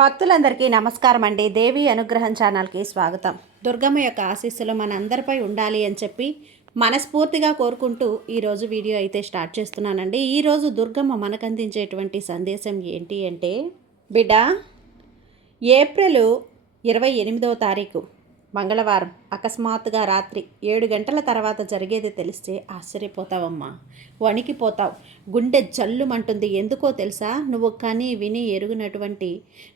భక్తులందరికీ నమస్కారం అండి. దేవి అనుగ్రహం ఛానల్కి స్వాగతం. దుర్గమ్మ యొక్క ఆశీస్సులు మనందరిపై ఉండాలి అని చెప్పి మనస్ఫూర్తిగా కోరుకుంటూ ఈరోజు వీడియో అయితే స్టార్ట్ చేస్తున్నానండి. ఈరోజు దుర్గమ్మ మనకు అందించేటువంటి సందేశం ఏంటి అంటే, బిడ్డ, ఏప్రిల్ 28వ తారీఖు మంగళవారం అకస్మాత్తుగా రాత్రి 7 గంటల తర్వాత జరిగేది తెలిస్తే ఆశ్చర్యపోతావమ్మా, వణికిపోతావు, గుండె జల్లుమంటుంది. ఎందుకో తెలుసా? నువ్వు కని విని ఎరుగునటువంటి,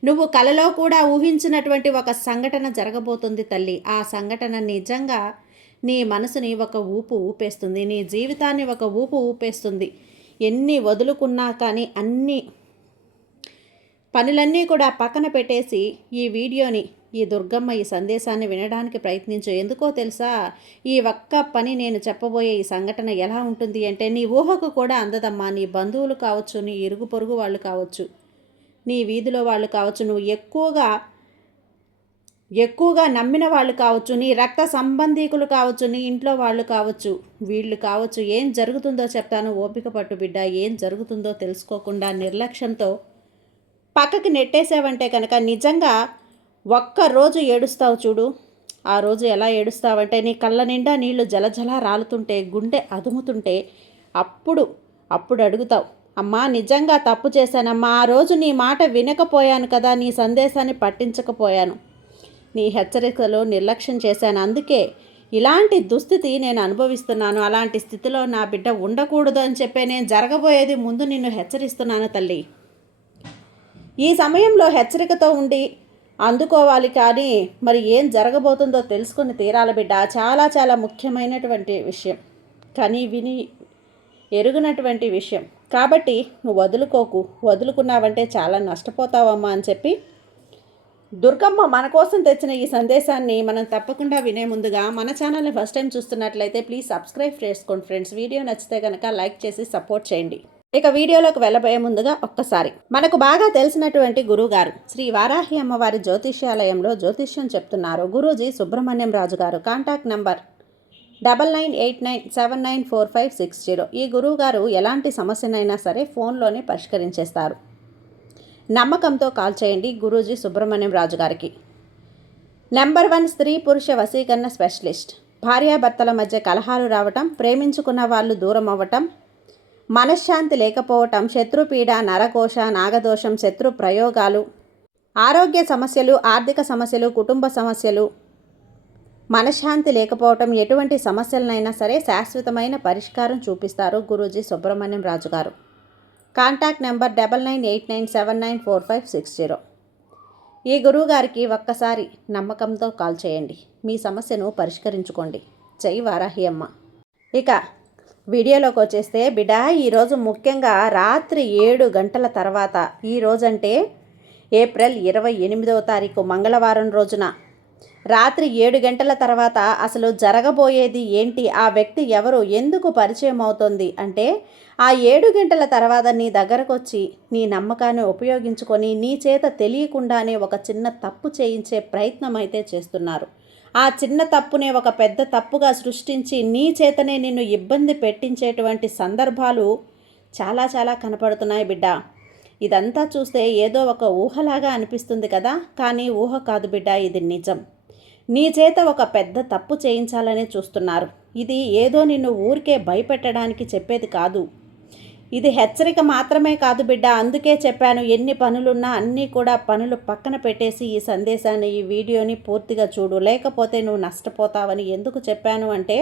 నువ్వు కలలో కూడా ఊహించినటువంటి ఒక సంఘటన జరగబోతుంది తల్లి. ఆ సంఘటన నిజంగా నీ మనసుని ఒక ఊపు ఊపేస్తుంది, నీ జీవితాన్ని ఒక ఊపు ఊపేస్తుంది. ఎన్ని వదులుకున్నా కానీ అన్ని పనులన్నీ కూడా పక్కన పెట్టేసి ఈ వీడియోని, ఈ దుర్గమ్మ ఈ సందేశాన్ని వినడానికి ప్రయత్నించు. ఎందుకో తెలుసా? ఈ ఒక్క పని నేను చెప్పబోయే ఈ సంఘటన ఎలా ఉంటుంది అంటే, నీ ఊహకు కూడా అందదమ్మా. నీ బంధువులు కావచ్చు, నీ ఇరుగు పొరుగు వాళ్ళు కావచ్చు, నీ వీధిలో వాళ్ళు కావచ్చు, నువ్వు ఎక్కువగా నమ్మిన వాళ్ళు కావచ్చు, నీ రక్త సంబంధీకులు కావచ్చు, నీ ఇంట్లో వాళ్ళు కావచ్చు, వీళ్ళు కావచ్చు. ఏం జరుగుతుందో చెప్తాను, ఓపిక పట్టు బిడ్డ. ఏం జరుగుతుందో తెలుసుకోకుండా నిర్లక్ష్యంతో పక్కకి నెట్టేసావంటే కనుక నిజంగా ఒక్కరోజు ఏడుస్తావు చూడు. ఆ రోజు ఎలా ఏడుస్తావంటే, నీ కళ్ళ నిండా నీళ్లు జలజల రాలుతుంటే, గుండె అదుముతుంటే అప్పుడు అడుగుతావు, అమ్మా నిజంగా తప్పు చేశానమ్మా. ఆ రోజు నీ మాట వినకపోయాను కదా, నీ సందేశాన్ని పట్టించకపోయాను, నీ హెచ్చరికలు నిర్లక్ష్యం చేశాను, అందుకే ఇలాంటి దుస్థితి నేను అనుభవిస్తున్నాను. అలాంటి స్థితిలో నా బిడ్డ ఉండకూడదు అని చెప్పే నేను జరగబోయేది ముందు నిన్ను హెచ్చరిస్తున్నాను తల్లి. ఈ సమయంలో హెచ్చరికతో ఉండి అందుకోవాలి, కానీ మరి ఏం జరగబోతుందో తెలుసుకొని తీరాలి బిడ్డ. చాలా చాలా ముఖ్యమైనటువంటి విషయం, కానీ విని ఎరుగునటువంటి విషయం కాబట్టి నువ్వు వదులుకోకు. వదులుకున్నావంటే చాలా నష్టపోతావమ్మా అని చెప్పి దుర్గమ్మ మన కోసం తెచ్చిన ఈ సందేశాన్ని మనం తప్పకుండా వినే ముందుగా మన ఛానల్ని ఫస్ట్ టైం చూస్తున్నట్లయితే ప్లీజ్ సబ్స్క్రైబ్ చేసుకోండి ఫ్రెండ్స్. వీడియో నచ్చితే కనుక లైక్ చేసి సపోర్ట్ చేయండి. ఇక వీడియోలోకి వెళ్ళబోయే ముందుగా ఒక్కసారి మనకు బాగా తెలిసినటువంటి గురువుగారు శ్రీ వారాహి అమ్మవారి జ్యోతిష్యాలయంలో జ్యోతిష్యం చెప్తున్నారు గురూజీ సుబ్రహ్మణ్యం రాజు గారు. Contact number 9989794560. ఈ గురువుగారు ఎలాంటి సమస్యనైనా సరే ఫోన్లోనే పరిష్కరించేస్తారు. నమ్మకంతో కాల్ చేయండి గురూజీ సుబ్రహ్మణ్యం రాజు గారికి. నెంబర్ 1 స్త్రీ పురుష వశీకరణ స్పెషలిస్ట్. భార్యాభర్తల మధ్య కలహాలు రావటం, ప్రేమించుకున్న వాళ్ళు దూరం అవ్వటం, మనశ్శాంతి లేకపోవటం, శత్రుపీడ, నరకోశ, నాగదోషం, శత్రు ప్రయోగాలు, ఆరోగ్య సమస్యలు, ఆర్థిక సమస్యలు, కుటుంబ సమస్యలు, మనశ్శాంతి లేకపోవటం, ఎటువంటి సమస్యలనైనా సరే శాశ్వతమైన పరిష్కారం చూపిస్తారు గురూజీ సుబ్రహ్మణ్యం రాజు గారు. Contact number 9989794560. ఈ గురువుగారికి ఒక్కసారి నమ్మకంతో కాల్ చేయండి. మీ సమస్యను పరిష్కరించుకోండి. జై వారాహి అమ్మ. ఇక వీడియోలోకి వచ్చేస్తే బిడ్డ, ఈరోజు ముఖ్యంగా రాత్రి 7 గంటల తర్వాత, ఈరోజంటే ఏప్రిల్ 28వ తారీఖు మంగళవారం రోజున రాత్రి 7 గంటల తర్వాత అసలు జరగబోయేది ఏంటి, ఆ వ్యక్తి ఎవరు, ఎందుకు పరిచయం అవుతుంది అంటే, ఆ 7 గంటల తర్వాత నీ దగ్గరకు వచ్చి నీ నమ్మకాన్ని ఉపయోగించుకొని నీ చేత తెలియకుండానే ఒక చిన్న తప్పు చేయించే ప్రయత్నం అయితే చేస్తున్నారు. ఆ చిన్న తప్పునే ఒక పెద్ద తప్పుగా సృష్టించి నీ చేతనే నిన్ను ఇబ్బంది పెట్టించేటువంటి సందర్భాలు చాలా చాలా కనపడుతున్నాయి బిడ్డ. ఇదంతా చూస్తే ఏదో ఒక ఊహలాగా అనిపిస్తుంది కదా, కానీ ఊహ కాదు బిడ్డ, ఇది నిజం. నీ చేత ఒక పెద్ద తప్పు చేయించాలనే చూస్తున్నారు. ఇది ఏదో నిన్ను ఊరికే భయపెట్టడానికి చెప్పేది కాదు, ఇది హెచ్చరిక మాత్రమే కాదు బిడ్డ. అందుకే చెప్పాను, ఎన్ని పనులున్నా అన్నీ కూడా పనులు పక్కన పెట్టేసి ఈ సందేశాన్ని, ఈ వీడియోని పూర్తిగా చూడు, లేకపోతే నువ్వు నష్టపోతావని. ఎందుకు చెప్పాను అంటే,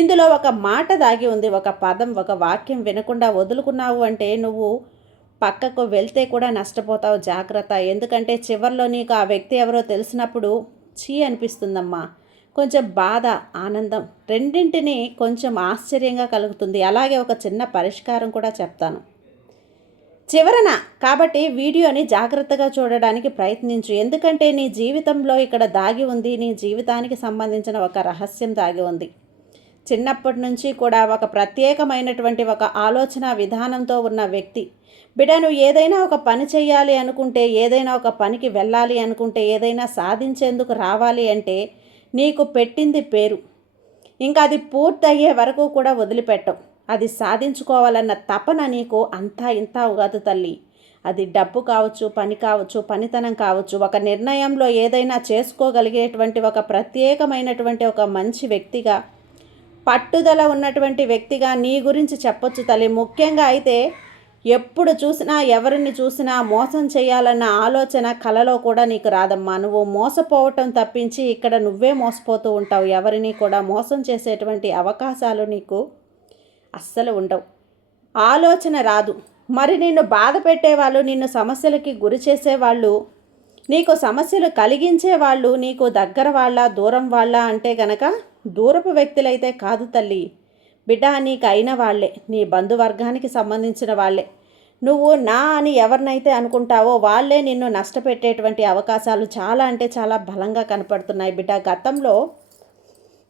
ఇందులో ఒక మాట దాగి ఉంది, ఒక పదం, ఒక వాక్యం వినకుండా వదులుకున్నావు అంటే నువ్వు పక్కకు వెళ్తే కూడా నష్టపోతావు. జాగ్రత్త. ఎందుకంటే చివర్లో నీకు ఆ వ్యక్తి ఎవరో తెలిసినప్పుడు చీ అనిపిస్తుందమ్మా. కొంచెం బాధ, ఆనందం రెండింటినీ కొంచెం ఆశ్చర్యంగా కలుగుతుంది. అలాగే ఒక చిన్న పరిష్కారం కూడా చెప్తాను చివరన. కాబట్టి వీడియోని జాగ్రత్తగా చూడడానికి ప్రయత్నించు. ఎందుకంటే నీ జీవితంలో ఇక్కడ దాగి ఉంది, నీ జీవితానికి సంబంధించిన ఒక రహస్యం దాగి ఉంది. చిన్నప్పటి నుంచి కూడా ఒక ప్రత్యేకమైనటువంటి ఒక ఆలోచన విధానంతో ఉన్న వ్యక్తి బిడ్డ. నువ్వు ఏదైనా ఒక పని చేయాలి అనుకుంటే, ఏదైనా ఒక పనికి వెళ్ళాలి అనుకుంటే, ఏదైనా సాధించేందుకు రావాలి అంటే నీకు పెట్టింది పేరు. ఇంకా అది పూర్తయ్యే వరకు కూడా వదిలిపెట్టవు. అది సాధించుకోవాలన్న తపన నీకు అంతా ఇంత కాదు తల్లి. అది డబ్బు కావచ్చు, పని కావచ్చు, పనితనం కావచ్చు, ఒక నిర్ణయంలో ఏదైనా చేసుకోగలిగేటువంటి ఒక ప్రత్యేకమైనటువంటి ఒక మంచి వ్యక్తిగా, పట్టుదల ఉన్నటువంటి వ్యక్తిగా నీ గురించి చెప్పొచ్చు తల్లి. ముఖ్యంగా అయితే ఎప్పుడు చూసినా ఎవరిని చూసినా మోసం చేయాలన్న ఆలోచన కలలో కూడా నీకు రాదమ్మా. నువ్వు మోసపోవటం తప్పించి ఇక్కడ నువ్వే మోసపోతూ ఉంటావు. ఎవరిని కూడా మోసం చేసేటువంటి అవకాశాలు నీకు అస్సలు ఉండవు. ఆలోచన రాదు. మరి నిన్ను బాధ పెట్టేవాళ్ళు, నిన్ను సమస్యలకి గురి చేసేవాళ్ళు, నీకు సమస్యలు కలిగించేవాళ్ళు నీకు దగ్గర వాళ్ళ, దూరం వాళ్ళ అంటే గనక దూరపు వ్యక్తులైతే కాదు తల్లి. బిడ్డ, నీకు అయిన వాళ్ళే, నీ బంధువర్గానికి సంబంధించిన వాళ్ళే. నువ్వు నా అని ఎవరినైతే అనుకుంటావో వాళ్ళే నిన్ను నష్టపెట్టేటువంటి అవకాశాలు చాలా అంటే చాలా బలంగా కనపడుతున్నాయి బిడ్డ. గతంలో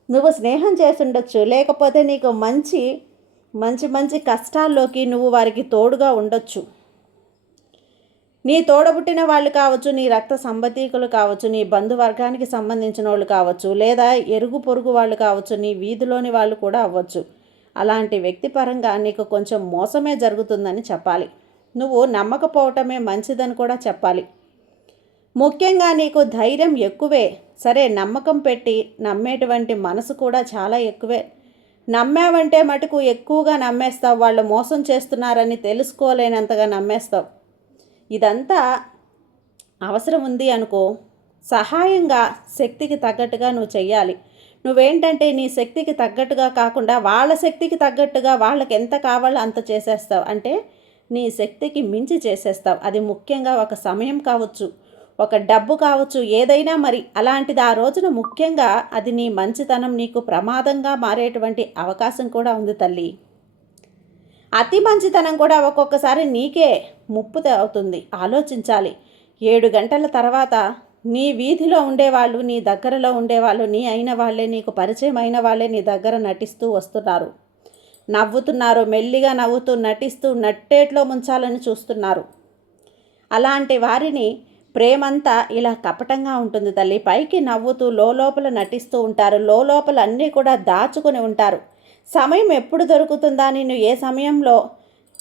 నువ్వు స్నేహం చేసుండొచ్చు, లేకపోతే నీకు మంచి మంచి మంచి కష్టాల్లోకి నువ్వు వారికి తోడుగా ఉండొచ్చు. నీ తోడబుట్టిన వాళ్ళు కావచ్చు, నీ రక్త సంబంధీకులు కావచ్చు, నీ బంధువర్గానికి సంబంధించిన వాళ్ళు కావచ్చు, లేదా ఎరుగు పొరుగు వాళ్ళు కావచ్చు, నీ వీధిలోని వాళ్ళు కూడా అవ్వచ్చు. అలాంటి వ్యక్తి పరంగా నీకు కొంచెం మోసమే జరుగుతుందని చెప్పాలి. నువ్వు నమ్మకపోవటమే మంచిదని కూడా చెప్పాలి. ముఖ్యంగా నీకు ధైర్యం ఎక్కువే, సరే, నమ్మకం పెట్టి నమ్మేటువంటి మనసు కూడా చాలా ఎక్కువే. నమ్మావంటే మటుకు ఎక్కువగా నమ్మేస్తావు. వాళ్ళు మోసం చేస్తున్నారని తెలుసుకోలేనంతగా నమ్మేస్తావు. ఇదంతా అవసరం ఉంది అనుకో, సహాయంగా శక్తికి తగ్గట్టుగా నువ్వు చెయ్యాలి. నువ్వేంటంటే నీ శక్తికి తగ్గట్టుగా కాకుండా వాళ్ళ శక్తికి తగ్గట్టుగా వాళ్ళకి ఎంత కావాలో అంత చేసేస్తావు. అంటే నీ శక్తికి మించి చేసేస్తావు. అది ముఖ్యంగా ఒక సమయం కావచ్చు, ఒక డబ్బు కావచ్చు, ఏదైనా మరి అలాంటిది ఆ రోజున ముఖ్యంగా అది నీ మంచితనం నీకు ప్రమాదంగా మారేటువంటి అవకాశం కూడా ఉంది తల్లి. అతి మంచితనం కూడా ఒక్కొక్కసారి నీకే ముప్పు అవుతుంది. ఆలోచించాలి. 7 గంటల తర్వాత నీ వీధిలో ఉండేవాళ్ళు, నీ దగ్గరలో ఉండేవాళ్ళు, నీ అయిన వాళ్ళే, నీకు పరిచయం అయిన వాళ్ళే నీ దగ్గర నటిస్తూ వస్తున్నారు, నవ్వుతున్నారు, మెల్లిగా నవ్వుతూ నటిస్తూ నట్టేట్లో ముంచాలని చూస్తున్నారు. అలాంటి వారిని ప్రేమంతా ఇలా కపటంగా ఉంటుంది తల్లి. పైకి నవ్వుతూ లోపల నటిస్తూ ఉంటారు, లోపల అన్నీ కూడా దాచుకొని ఉంటారు. సమయం ఎప్పుడు దొరుకుతుందా, నిన్ను ఏ సమయంలో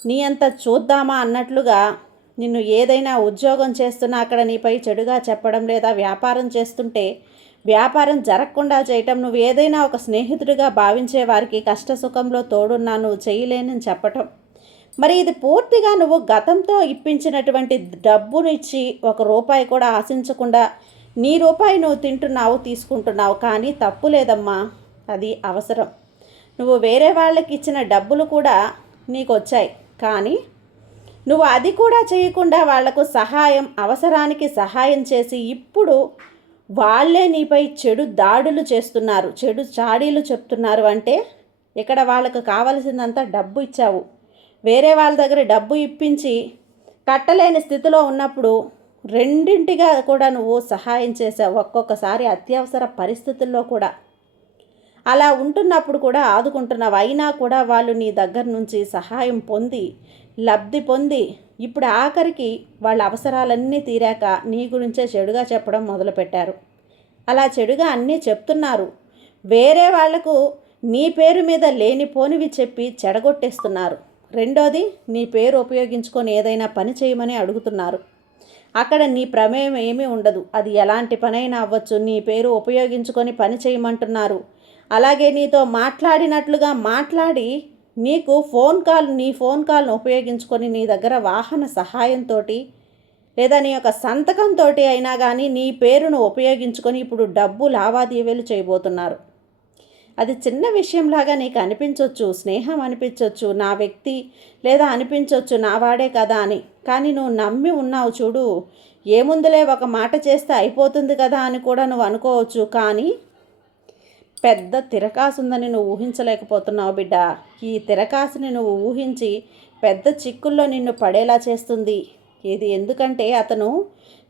నీ అంత చూద్దామా అన్నట్లుగా నిన్ను ఏదైనా ఉద్యోగం చేస్తున్నా అక్కడ నీపై చెడుగా చెప్పడం, లేదా వ్యాపారం చేస్తుంటే వ్యాపారం జరగకుండా చేయటం, నువ్వు ఏదైనా ఒక స్నేహితుడిగా భావించే వారికి కష్టసుఖంలో తోడున్నా నువ్వు చేయలేనని చెప్పటం. మరి ఇది పూర్తిగా నువ్వు గతంతో ఇప్పించినటువంటి డబ్బును ఇచ్చి 1 రూపాయి కూడా ఆశించకుండా నీ రూపాయి నువ్వు తింటున్నావు, తీసుకుంటున్నావు. కానీ తప్పు లేదమ్మా, అది అవసరం. నువ్వు వేరే వాళ్ళకి ఇచ్చిన డబ్బులు కూడా నీకు వచ్చాయి, కానీ నువ్వు అది కూడా చేయకుండా వాళ్లకు అవసరానికి సహాయం చేసి ఇప్పుడు వాళ్ళే నీపై చెడు దాడులు చేస్తున్నారు, చెడు చాడీలు చెప్తున్నారు. అంటే ఇక్కడ వాళ్ళకు కావలసిందంతా డబ్బు ఇచ్చావు, వేరే వాళ్ళ దగ్గర డబ్బు ఇప్పించి కట్టలేని స్థితిలో ఉన్నప్పుడు రెండింటిగా కూడా నువ్వు సహాయం చేసావు. ఒక్కొక్కసారి అత్యవసర పరిస్థితుల్లో కూడా అలా ఉంటున్నప్పుడు కూడా ఆదుకుంటున్నావు. అయినా కూడా వాళ్ళు నీ దగ్గర నుంచి సహాయం పొంది, లబ్ధి పొంది, ఇప్పుడు ఆఖరికి వాళ్ళ అవసరాలన్నీ తీరాక నీ గురించే చెడుగా చెప్పడం మొదలుపెట్టారు. అలా చెడుగా అన్నీ చెప్తున్నారు. వేరే వాళ్లకు నీ పేరు మీద లేనిపోనివి చెప్పి చెడగొట్టేస్తున్నారు. రెండోది, నీ పేరు ఉపయోగించుకొని ఏదైనా పని చేయమని అడుగుతున్నారు. అక్కడ నీ ప్రమేయం ఏమీ ఉండదు. అది ఎలాంటి పనైనా అవ్వచ్చు. నీ పేరు ఉపయోగించుకొని పని చేయమంటున్నారు. అలాగే నీతో మాట్లాడినట్లుగా మాట్లాడి నీకు నీ ఫోన్ కాల్ను ఉపయోగించుకొని నీ దగ్గర వాహన సహాయంతో లేదా నీ యొక్క సంతకంతో అయినా కానీ నీ పేరును ఉపయోగించుకొని ఇప్పుడు డబ్బు లావాదేవీలు చేయబోతున్నారు. అది చిన్న విషయంలాగా నీకు అనిపించవచ్చు, స్నేహం అనిపించవచ్చు, నా వ్యక్తి లేదా అనిపించవచ్చు, నా వాడే కదా అని. కానీ నువ్వు నమ్మి ఉన్నావు చూడు, ఏముందులే ఒక మాట చేస్తే అయిపోతుంది కదా అని కూడా నువ్వు అనుకోవచ్చు. కానీ పెద్ద తిరకాసు ఉందని నువ్వు ఊహించలేకపోతున్నావు బిడ్డ. ఈ తిరకాసుని నువ్వు ఊహించి పెద్ద చిక్కుల్లో నిన్ను పడేలా చేస్తుంది. ఇది ఎందుకంటే అతను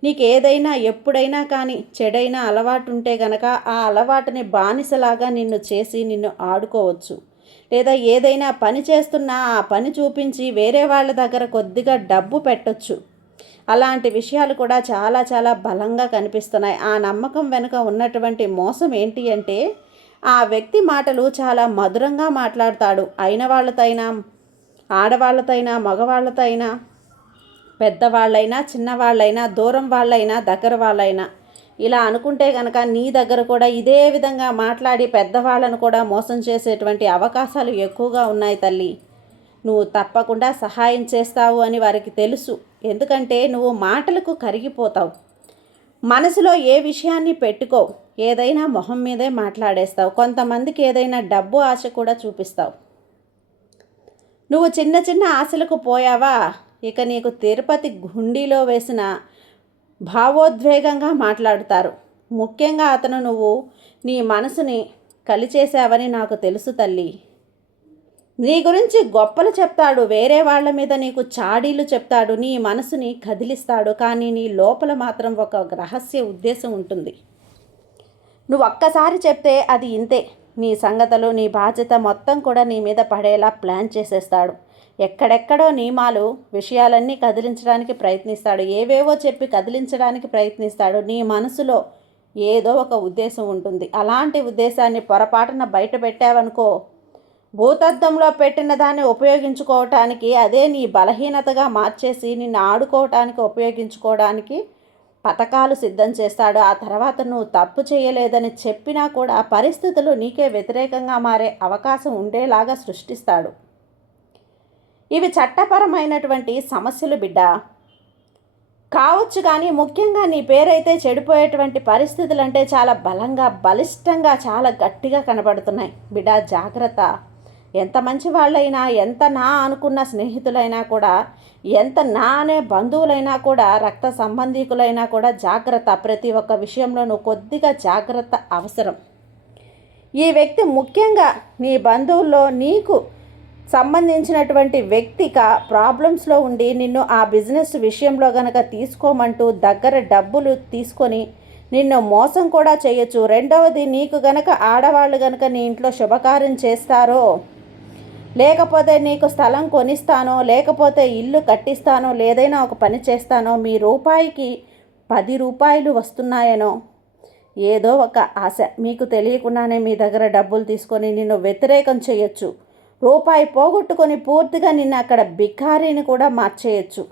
నీకు ఏదైనా ఎప్పుడైనా కానీ చెడైన అలవాటు ఉంటే గనక ఆ అలవాటుని బానిసలాగా నిన్ను చేసి నిన్ను ఆడుకోవచ్చు. లేదా ఏదైనా పని చేస్తున్నా ఆ పని చూపించి వేరే వాళ్ళ దగ్గర కొద్దిగా డబ్బు పెట్టొచ్చు. అలాంటి విషయాలు కూడా చాలా చాలా బలంగా కనిపిస్తున్నాయి. ఆ నమ్మకం వెనుక ఉన్నటువంటి మోసం ఏంటి అంటే ఆ వ్యక్తి మాటలు చాలా మధురంగా మాట్లాడతాడు. అయిన వాళ్ళతైనా, ఆడవాళ్ళతైనా, మగవాళ్ళతైనా పెద్దవాళ్ళైనా చిన్నవాళ్ళైనా దూరం వాళ్ళైనా దగ్గర వాళ్ళైనా ఇలా అనుకుంటే కనుక నీ దగ్గర కూడా ఇదే విధంగా మాట్లాడి పెద్దవాళ్ళను కూడా మోసం చేసేటువంటి అవకాశాలు ఎక్కువగా ఉన్నాయి తల్లి. నువ్వు తప్పకుండా సహాయం చేస్తావు అని వారికి తెలుసు. ఎందుకంటే నువ్వు మాటలకు కరిగిపోతావు, మనసులో ఏ విషయాన్ని పెట్టుకోవు, ఏదైనా మొహం మీదే మాట్లాడేస్తావు, కొంతమందికి ఏదైనా డబ్బు ఆశ కూడా చూపిస్తావు. నువ్వు చిన్న చిన్న ఆశలకు పోయావా, ఇక నీకు తిరుపతి గుండీలో వేసిన భావోద్వేగంగా మాట్లాడుతారు. ముఖ్యంగా అతను నువ్వు నీ మనసుని కలిచేశావని నాకు తెలుసు తల్లి. నీ గురించి గొప్పలు చెప్తాడు, వేరే వాళ్ళ మీద నీకు చాడీలు చెప్తాడు, నీ మనసుని కదిలిస్తాడు. కానీ నీ లోపల మాత్రం ఒక రహస్య ఉద్దేశం ఉంటుంది. నువ్వు ఒక్కసారి చెప్తే అది ఇంతే, నీ సంగతులు నీ బాధ్యత మొత్తం కూడా నీ మీద పడేలా ప్లాన్ చేసేస్తాడు. ఎక్కడెక్కడో నియమాలు విషయాలన్నీ కదిలించడానికి ప్రయత్నిస్తాడు, ఏవేవో చెప్పి కదిలించడానికి ప్రయత్నిస్తాడు. నీ మనసులో ఏదో ఒక ఉద్దేశం ఉంటుంది. అలాంటి ఉద్దేశాన్ని పొరపాటున బయట పెట్టావనుకో, భూతద్దంలో పెట్టిన దాన్ని ఉపయోగించుకోవటానికి, అదే నీ బలహీనతగా మార్చేసి నిన్ను ఆడుకోవటానికి ఉపయోగించుకోవడానికి పథకాలు సిద్ధం చేస్తాడు. ఆ తర్వాత నువ్వు తప్పు చేయలేదని చెప్పినా కూడా పరిస్థితులు నీకే వ్యతిరేకంగా మారే అవకాశం ఉండేలాగా సృష్టిస్తాడు. ఇవి చట్టపరమైనటువంటి సమస్యలు బిడ్డ కావచ్చు, కానీ ముఖ్యంగా నీ పేరైతే చెడిపోయేటువంటి పరిస్థితులు అంటే చాలా బలంగా, బలిష్టంగా, చాలా గట్టిగా కనబడుతున్నాయి బిడ్డ. జాగ్రత్త. ఎంత మంచి వాళ్ళైనా, ఎంత నా అనుకున్న స్నేహితులైనా కూడా, ఎంత నా అనే బంధువులైనా కూడా, రక్త సంబంధీకులైనా కూడా జాగ్రత్త. ప్రతి ఒక్క విషయంలోనూ కొద్దిగా జాగ్రత్త అవసరం. ఈ వ్యక్తి ముఖ్యంగా నీ బంధువుల్లో నీకు సంబంధించినటువంటి వ్యక్తిగా ప్రాబ్లమ్స్లో ఉండి నిన్ను ఆ బిజినెస్ విషయంలో గనక తీసుకోమంటూ దగ్గర డబ్బులు తీసుకొని నిన్ను మోసం కూడా చేయొచ్చు. రెండవది, నీకు గనక ఆడవాళ్ళు గనక నీ ఇంట్లో శుభకార్యం చేస్తారో, లేకపోతే నీకు స్థలం కొనిస్తానో, లేకపోతే ఇల్లు కట్టిస్తానో, లేదైనా ఒక పని చేస్తానో, మీ రూపాయికి 10 రూపాయలు వస్తున్నాయనో ఏదో ఒక ఆశ మీకు తెలియకుండానే మీ దగ్గర డబ్బులు తీసుకొని నిన్ను వ్యతిరేకం చేయొచ్చు. రూపాయి పోగొట్టుకొని పూర్తిగా నిన్ను అక్కడ బికారిని కూడా మార్చేయచ్చు.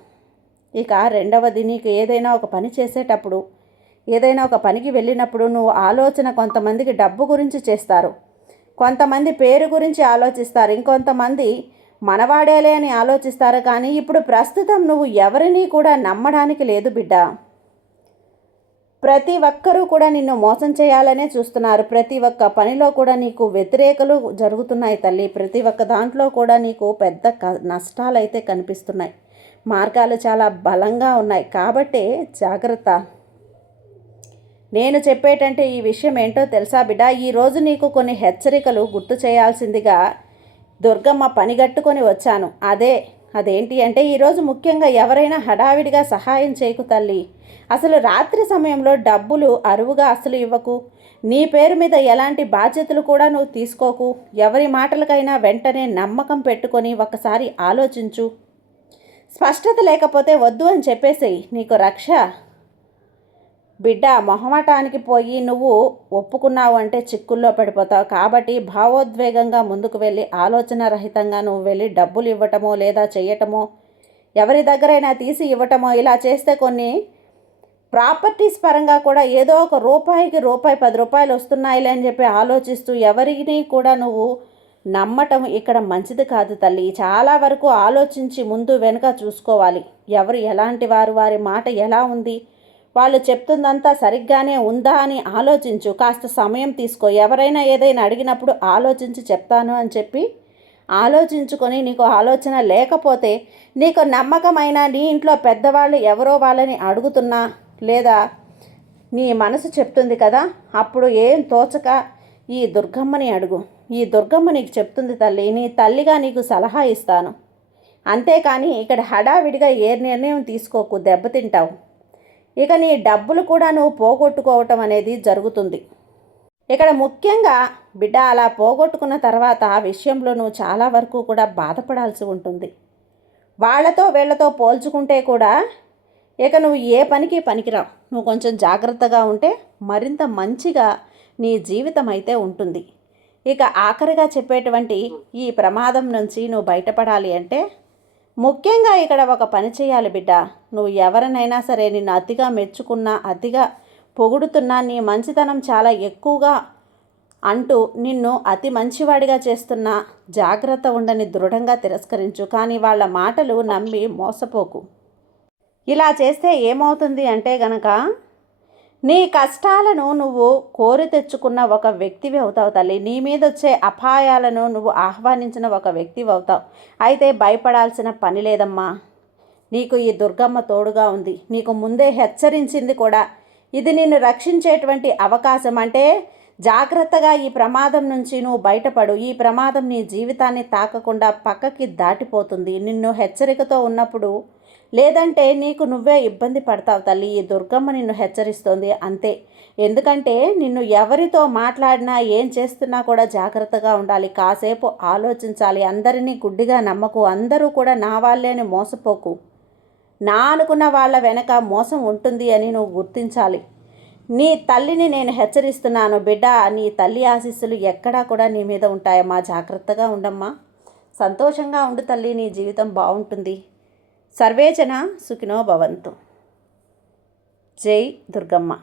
ఇక రెండవది, నీకు ఏదైనా ఒక పని చేసేటప్పుడు, ఏదైనా ఒక పనికి వెళ్ళినప్పుడు నువ్వు ఆలోచన కొంతమందికి డబ్బు గురించి చేస్తారు, కొంతమంది పేరు గురించి ఆలోచిస్తారు, ఇంకొంతమంది మనవాడేలే అని ఆలోచిస్తారు. కానీ ఇప్పుడు ప్రస్తుతం నువ్వు ఎవరినీ కూడా నమ్మడానికి లేదు బిడ్డ. ప్రతి ఒక్కరూ కూడా నిన్ను మోసం చేయాలనే చూస్తున్నారు. ప్రతి ఒక్క పనిలో కూడా నీకు వ్యతిరేకలు జరుగుతున్నాయి తల్లి. ప్రతి ఒక్క దాంట్లో కూడా నీకు పెద్ద నష్టాలు అయితే కనిపిస్తున్నాయి. మార్గాలు చాలా బలంగా ఉన్నాయి. కాబట్టే జాగ్రత్త. నేను చెప్పేటంటే ఈ విషయం ఏంటో తెలుసా బిడ్డ, ఈరోజు నీకు కొన్ని హెచ్చరికలు గుర్తు చేయాల్సిందిగా దుర్గమ్మ పనిగట్టుకొని వచ్చాను. అదేంటి అంటే, ఈరోజు ముఖ్యంగా ఎవరైనా హడావిడిగా సహాయం చేయకు తల్లి. అసలు రాత్రి సమయంలో డబ్బులు అరువుగా అసలు ఇవ్వకు. నీ పేరు మీద ఎలాంటి బాధ్యతలు కూడా నువ్వు తీసుకోకు. ఎవరి మాటలకైనా వెంటనే నమ్మకం పెట్టుకొని ఒకసారి ఆలోచించు. స్పష్టత లేకపోతే వద్దు అని చెప్పేసేయి, నీకు రక్ష. బిడ్డ, మొహమాటానికి పోయి నువ్వు ఒప్పుకున్నావు అంటే చిక్కుల్లో పడిపోతావు. కాబట్టి భావోద్వేగంగా ముందుకు వెళ్ళి ఆలోచన రహితంగా నువ్వు వెళ్ళి డబ్బులు ఇవ్వటమో లేదా చేయటమో, ఎవరి దగ్గరైనా తీసి ఇవ్వటమో ఇలా చేస్తే కొన్ని ప్రాపర్టీస్ పరంగా కూడా ఏదో ఒక రూపాయికి రూపాయి 10 రూపాయలు వస్తున్నాయిలే అని చెప్పి ఆలోచిస్తూ ఎవరిని కూడా నువ్వు నమ్మటం ఇక్కడ మంచిది కాదు తల్లి. చాలా వరకు ఆలోచించి ముందు వెనుక చూసుకోవాలి. ఎవరు ఎలాంటి వారు, వారి మాట ఎలా ఉంది, వాళ్ళు చెప్తుందంతా సరిగ్గానే ఉందా అని ఆలోచించు. కాస్త సమయం తీసుకో. ఎవరైనా ఏదైనా అడిగినప్పుడు ఆలోచించి చెప్తాను అని చెప్పి ఆలోచించుకొని, నీకు ఆలోచన లేకపోతే నీకు నమ్మకమైన నీ ఇంట్లో పెద్దవాళ్ళు ఎవరో వాళ్ళని అడుగుతున్నా, లేదా నీ మనసు చెప్తుంది కదా, అప్పుడు ఏం తోచక ఈ దుర్గమ్మని అడుగు. ఈ దుర్గమ్మ నీకు చెప్తుంది తల్లి, నీ తల్లిగా నీకు సలహా ఇస్తాను. అంతేకాని ఇక్కడ హడావిడిగా ఏ నిర్ణయం తీసుకోకు, దెబ్బతింటావు. ఇక నీ డబ్బులు కూడా నువ్వు పోగొట్టుకోవటం అనేది జరుగుతుంది. ఇక్కడ ముఖ్యంగా బిడ్డ, అలా పోగొట్టుకున్న తర్వాత ఆ విషయంలో నువ్వు చాలా వరకు కూడా బాధపడాల్సి ఉంటుంది. వాళ్ళతో వీళ్ళతో పోల్చుకుంటే కూడా ఇక నువ్వు ఏ పనికి పనికిరావు. నువ్వు కొంచెం జాగ్రత్తగా ఉంటే మరింత మంచిగా నీ జీవితం అయితే ఉంటుంది. ఇక ఆఖరిగా చెప్పేటువంటి ఈ ప్రమాదం నుంచి నువ్వు బయటపడాలి అంటే ముఖ్యంగా ఇక్కడ ఒక పని చేయాలి బిడ్డ. నువ్వు ఎవరినైనా సరే నిన్ను అతిగా మెచ్చుకున్నా, అతిగా పొగుడుతున్నా, నీ మంచితనం చాలా ఎక్కువగా అంటూ నిన్ను అతి మంచివాడిగా చేస్తున్నా జాగ్రత్త ఉండని దృఢంగా తిరస్కరించు. కానీ వాళ్ళ మాటలు నమ్మి మోసపోకు. ఇలా చేస్తే ఏమవుతుంది అంటే గనక నీ కష్టాలను నువ్వు కోరి తెచ్చుకున్న ఒక వ్యక్తివి అవుతావు తల్లి. నీ మీద వచ్చే అపాయాలను నువ్వు ఆహ్వానించిన ఒక వ్యక్తివి అవుతావు. అయితే భయపడాల్సిన పని లేదమ్మా. నీకు ఈ దుర్గమ్మ తోడుగా ఉంది. నీకు ముందే హెచ్చరించింది కూడా. ఇది నిన్ను రక్షించేటువంటి అవకాశం. అంటే జాగ్రత్తగా ఈ ప్రమాదం నుంచి నువ్వు బయటపడు. ఈ ప్రమాదం నీ జీవితాన్ని తాకకుండా పక్కకి దాటిపోతుంది. నిన్ను హెచ్చరికతో ఉన్నప్పుడు, లేదంటే నీకు నువ్వే ఇబ్బంది పడతావు తల్లి. ఈ దుర్గమ్మ నిన్ను హెచ్చరిస్తోంది అంతే. ఎందుకంటే నిన్ను ఎవరితో మాట్లాడినా, ఏం చేస్తున్నా కూడా జాగ్రత్తగా ఉండాలి. కాసేపు ఆలోచించాలి. అందరినీ గుడ్డిగా నమ్మకు. అందరూ కూడా నా వాళ్ళే అని మోసపోకు. నా అనుకున్న వాళ్ళ వెనక మోసం ఉంటుంది అని నువ్వు గుర్తించాలి. నీ తల్లిని నేను హెచ్చరిస్తున్నాను బిడ్డ. నీ తల్లి ఆశీస్సులు ఎక్కడా కూడా నీ మీద ఉంటాయమ్మా. జాగ్రత్తగా ఉండమ్మా. సంతోషంగా ఉండు తల్లి. నీ జీవితం బాగుంటుంది. సర్వేజన సుఖినో భవంతు. జై దుర్గమ్మ.